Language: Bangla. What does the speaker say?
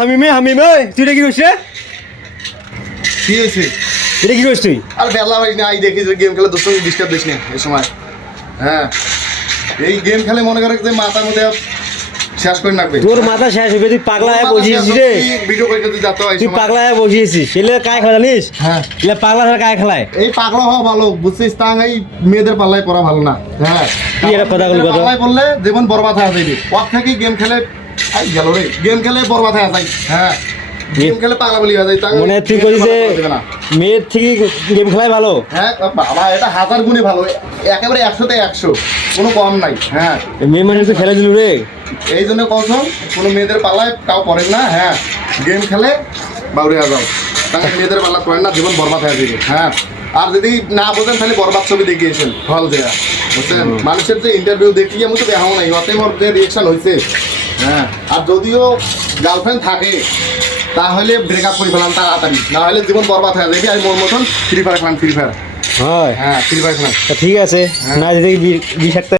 হামিম ওই তুই এটা কি করছিস রে? কি হয়েছে? এটা কি করছিস তুই? আর বেলা ভাই না আই দেখি যে গেম খেলে দোস্ত ডিস্টার্ব দিস না এই সময়। হ্যাঁ এই গেম খেলে মনে করে যে মাথার মধ্যে শেষ করে রাখবে। তোর মাথা শেষ হবে, তুই পাগলা হয়ে বসিয়েছিস রে। ভিডিও করে তুই যাতো এই তুই সময়। পাগলা হয়ে বসিয়েছিস, ছেলে কায় খেলা জানিস? হ্যাঁ এলে পাগলা ছাড়া কায় খেলায়? এই পাগলা হওয়া ভালো বুঝছিস, তা এই মেয়েদের পাল্লায় পড়া ভালো না। হ্যাঁ কি এরা কথা বলবো? পাল্লায় পড়লে জীবন বরবাদ হয়ে যাবে। ওর থেকে গেম খেলে আই গেল রে, গেম খেলে বরবাদ হয়ে যায়। হ্যাঁ গেম খেলে পাগলা বলি হয়ে যায়। মানে তুই বলিস যে মেয়ের থেকে গেম খেলাই ভালো? হ্যাঁ বাবা এটা হাজার গুণে ভালো, একেবারে 100তে 100, কোনো কম নাই। হ্যাঁ মেয়ে মানে তুই খেলে দিল রে। এই জন্য কখন কোনো মেয়েদের পাল্লায় তাও পড়েন না। হ্যাঁ গেম খেলে বাউরে যাও, তাহলে মেয়েদের পাল্লা পড়েন না, জীবন বরবাদ হয়ে যাবে। হ্যাঁ আর যদি না বোঝেন তাহলে বরবাদ ছবি দেখিয়েছেন হল দেয়া, বুঝছেন? মানুষের যে ইন্টারভিউ দেখি আমি তো দেখাও নাই, অতে মোর যে রিয়েকশন হয়েছে। হ্যাঁ আর যদিও গার্লফ্রেন্ড থাকে তাহলে ব্রেকআপ করে ফেলাম তাড়াতাড়ি, না হলে জীবন বরবাদ হয়ে যাবে। আর মোর মতন ফ্রি ফায়ার খেলাম, ফ্রি ফায়ার। হয় হ্যাঁ ফ্রি ফায়ার খেলাম। তা ঠিক আছে, না যদি বিষাক্ত